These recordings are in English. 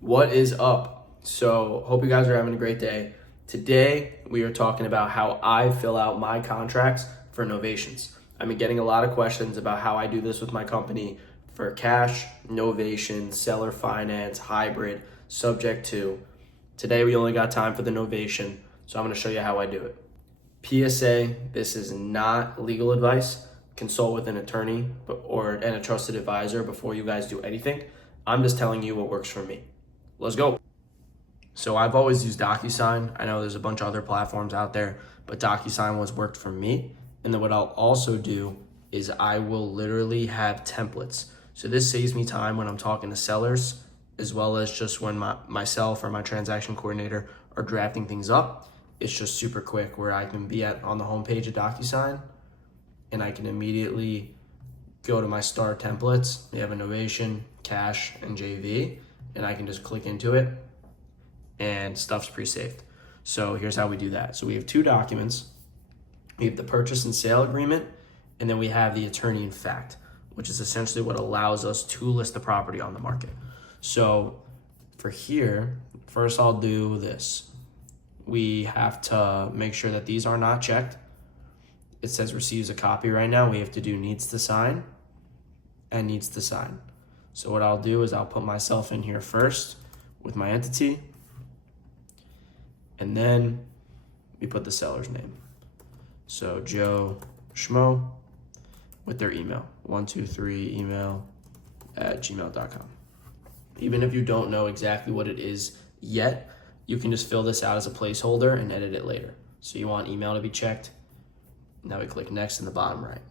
What is up? So, hope you guys are having a great day. Today, we are talking about how I fill out my contracts for Novations. I've been getting a lot of questions about how I do this with my company for cash, Novations, seller finance, hybrid, subject to. Today, we only got time for the Novation, so I'm going to show you how I do it. PSA, this is not legal advice. Consult with an attorney and a trusted advisor before you guys do anything. I'm just telling you what works for me. Let's go. So I've always used DocuSign. I know there's a bunch of other platforms out there, but DocuSign was worked for me. And then what I'll also do is I will literally have templates. So this saves me time when I'm talking to sellers, as well as just when myself or my transaction coordinator are drafting things up. It's just super quick where I can be on the homepage of DocuSign and I can immediately go to my star templates. We have Innovation, Cash, and JV, and I can just click into it and stuff's pre-saved. So here's how we do that. So we have two documents. We have the purchase and sale agreement, and then we have the attorney in fact, which is essentially what allows us to list the property on the market. So for here, first I'll do this. We have to make sure that these are not checked. It says receives a copy right now. We have to do needs to sign and needs to sign. So what I'll do is I'll put myself in here first with my entity, and then we put the seller's name. So Joe Schmo with their email, 123email@gmail.com. Even if you don't know exactly what it is yet, you can just fill this out as a placeholder and edit it later. So you want email to be checked. Now we click next in the bottom right.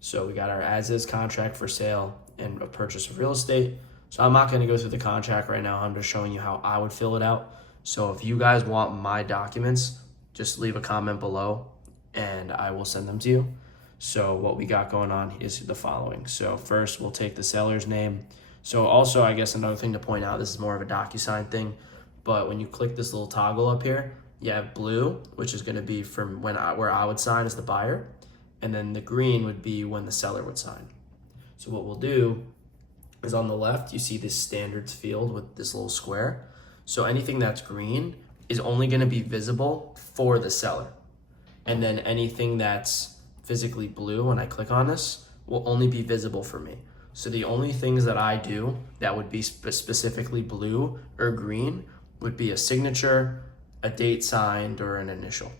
So we got our as-is contract for sale and a purchase of real estate. So I'm not going to go through the contract right now. I'm just showing you how I would fill it out. So if you guys want my documents, just leave a comment below and I will send them to you. So what we got going on is the following. So first we'll take the seller's name. So also, I guess another thing to point out, this is more of a DocuSign thing, but when you click this little toggle up here, you have blue, which is going to be from where I would sign as the buyer, and then the green would be when the seller would sign. So what we'll do is on the left, you see this standards field with this little square. So anything that's green is only going to be visible for the seller. And then anything that's physically blue, when I click on this, will only be visible for me. So the only things that I do that would be specifically blue or green would be a signature, a date signed, or an initial.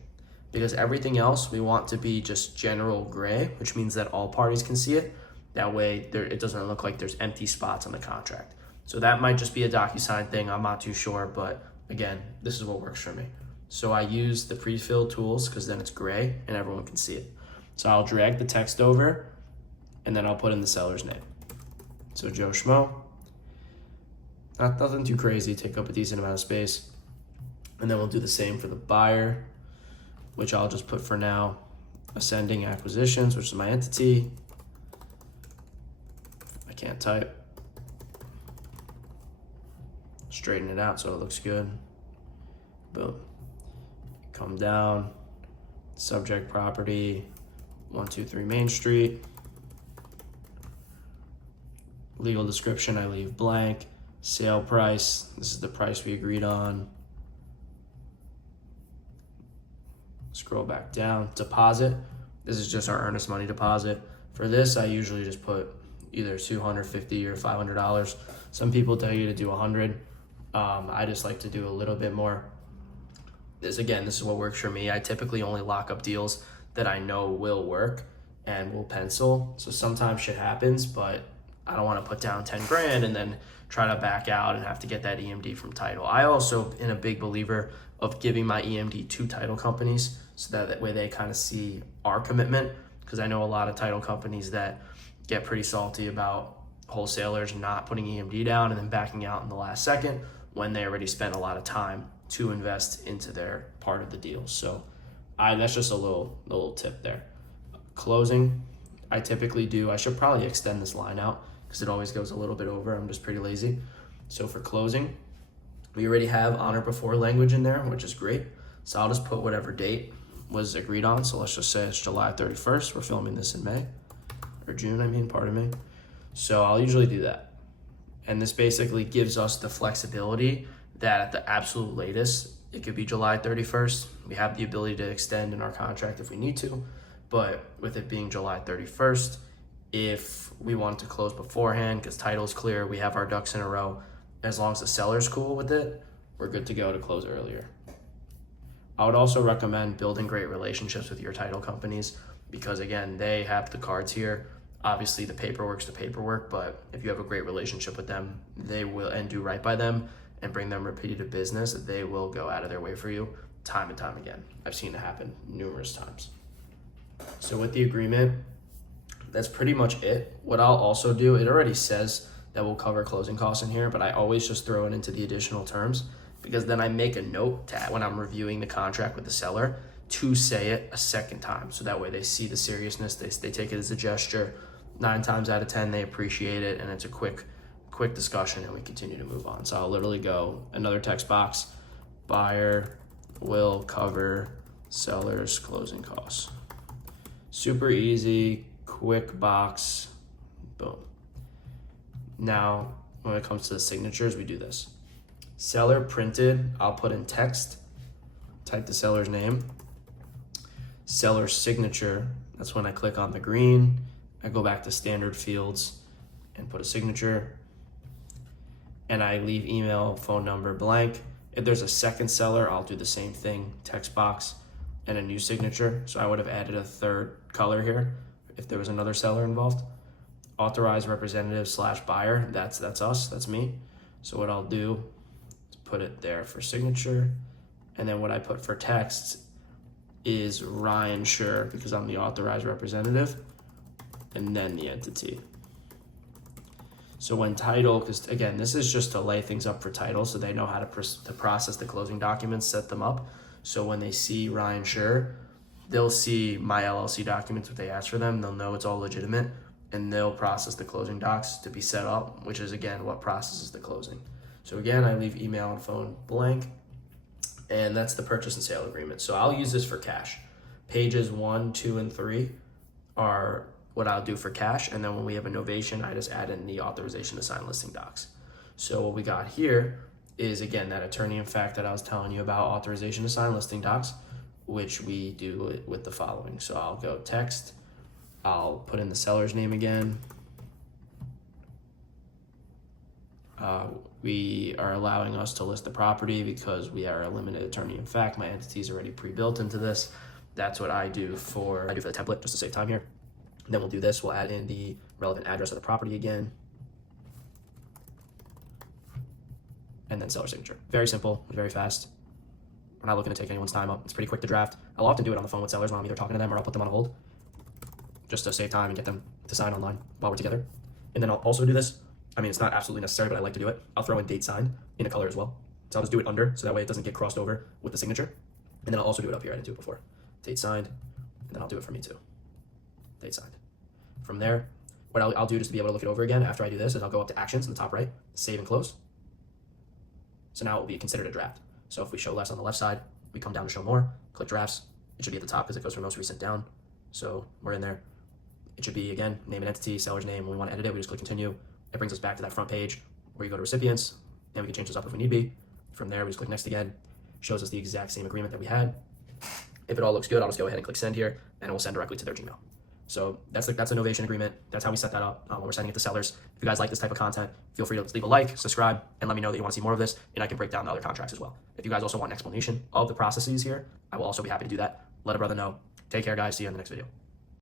Because everything else we want to be just general gray, which means that all parties can see it. That way it doesn't look like there's empty spots on the contract. So that might just be a DocuSign thing, I'm not too sure, but again, this is what works for me. So I use the pre-fill tools because then it's gray and everyone can see it. So I'll drag the text over and then I'll put in the seller's name. So Joe Schmo, nothing too crazy, take up a decent amount of space. And then we'll do the same for the buyer, which I'll just put for now, Ascending Acquisitions, which is my entity. I can't type. Straighten it out so it looks good. Boom. Come down, subject property, 123 Main Street. Legal description, I leave blank. Sale price, this is the price we agreed on. Scroll back down. Deposit, this is just our earnest money deposit. For this, I usually just put either $250 or $500. Some people tell you to do $100. I just like to do a little bit more. This is what works for me. I typically only lock up deals that I know will work and will pencil. So sometimes shit happens, but I don't want to put down 10 grand and then try to back out and have to get that EMD from title. I also am a big believer of giving my EMD to title companies so that way they kind of see our commitment, because I know a lot of title companies that get pretty salty about wholesalers not putting EMD down and then backing out in the last second when they already spent a lot of time to invest into their part of the deal. So that's just a little tip there. Closing, I typically do, I should probably extend this line out because it always goes a little bit over. I'm just pretty lazy. So for closing, we already have honor before language in there, which is great. So I'll just put whatever date was agreed on. So let's just say it's July 31st. We're filming this in May, or June, pardon me. So I'll usually do that. And this basically gives us the flexibility that at the absolute latest, it could be July 31st. We have the ability to extend in our contract if we need to, but with it being July 31st, if we want to close beforehand because title's clear, we have our ducks in a row, as long as the seller's cool with it, we're good to go to close earlier. I would also recommend building great relationships with your title companies because, again, they have the cards here. Obviously, the paperwork's the paperwork, but if you have a great relationship with them, they will, and do right by them and bring them repeated business, they will go out of their way for you time and time again. I've seen it happen numerous times. So with the agreement, that's pretty much it. What I'll also do, it already says that we'll cover closing costs in here, but I always just throw it into the additional terms because then I make a note to, when I'm reviewing the contract with the seller, to say it a second time. So that way they see the seriousness, they take it as a gesture. 9 times out of 10, they appreciate it, and it's a quick discussion, and we continue to move on. So I'll literally go another text box, buyer will cover seller's closing costs. Super easy, quick box, boom. Now, when it comes to the signatures, we do this. Seller printed, I'll put in text, type the seller's name. Seller's signature, that's when I click on the green, I go back to standard fields and put a signature, and I leave email, phone number blank. If there's a second seller, I'll do the same thing, text box and a new signature. So I would have added a third color here if there was another seller involved. Authorized representative / buyer, that's us, that's me. So what I'll do is put it there for signature, and then what I put for text is Ryan Sure, because I'm the authorized representative, and then the entity. So when title, because again, this is just to lay things up for title so they know how to process the closing documents, set them up. So when they see Ryan Sure, they'll see my LLC documents, what they ask for them, they'll know it's all legitimate, and they'll process the closing docs to be set up, which is again what processes the closing. So again, I leave email and phone blank, and that's the purchase and sale agreement. So I'll use this for cash. Pages 1, 2, and 3 are what I'll do for cash, and then when we have a novation, I just add in the authorization to sign listing docs. So what we got here is, again, that attorney in fact that I was telling you about, authorization to sign listing docs, which we do it with the following. So I'll go text, I'll put in the seller's name again. We are allowing us to list the property because we are a limited attorney in fact. My entity is already pre-built into this. That's what I do for the template, just to save time here. Then we'll do this, we'll add in the relevant address of the property again. And then seller signature. Very simple, very fast. We're not looking to take anyone's time up. It's pretty quick to draft. I'll often do it on the phone with sellers when I'm either talking to them or I'll put them on hold just to save time and get them to sign online while we're together. And then I'll also do this. I mean, it's not absolutely necessary, but I like to do it. I'll throw in date signed in a color as well. So I'll just do it under, so that way it doesn't get crossed over with the signature. And then I'll also do it up here. I didn't do it before. Date signed, and then I'll do it for me too. Date signed. From there, what I'll do just to be able to look it over again after I do this is I'll go up to actions in the top right, save and close. So now it will be considered a draft. So if we show less on the left side, we come down to show more, click drafts. It should be at the top because it goes from most recent down. So we're in there. It should be, again, name and entity, seller's name. When we want to edit it, we just click continue. It brings us back to that front page where you go to recipients, and we can change this up if we need be. From there, we just click next again. Shows us the exact same agreement that we had. If it all looks good, I'll just go ahead and click send here, and it will send directly to their Gmail. So that's a novation agreement. That's how we set that up when we're sending it to sellers. If you guys like this type of content, feel free to leave a like, subscribe, and let me know that you want to see more of this, and I can break down the other contracts as well. If you guys also want an explanation of the processes here, I will also be happy to do that. Let a brother know. Take care, guys. See you in the next video.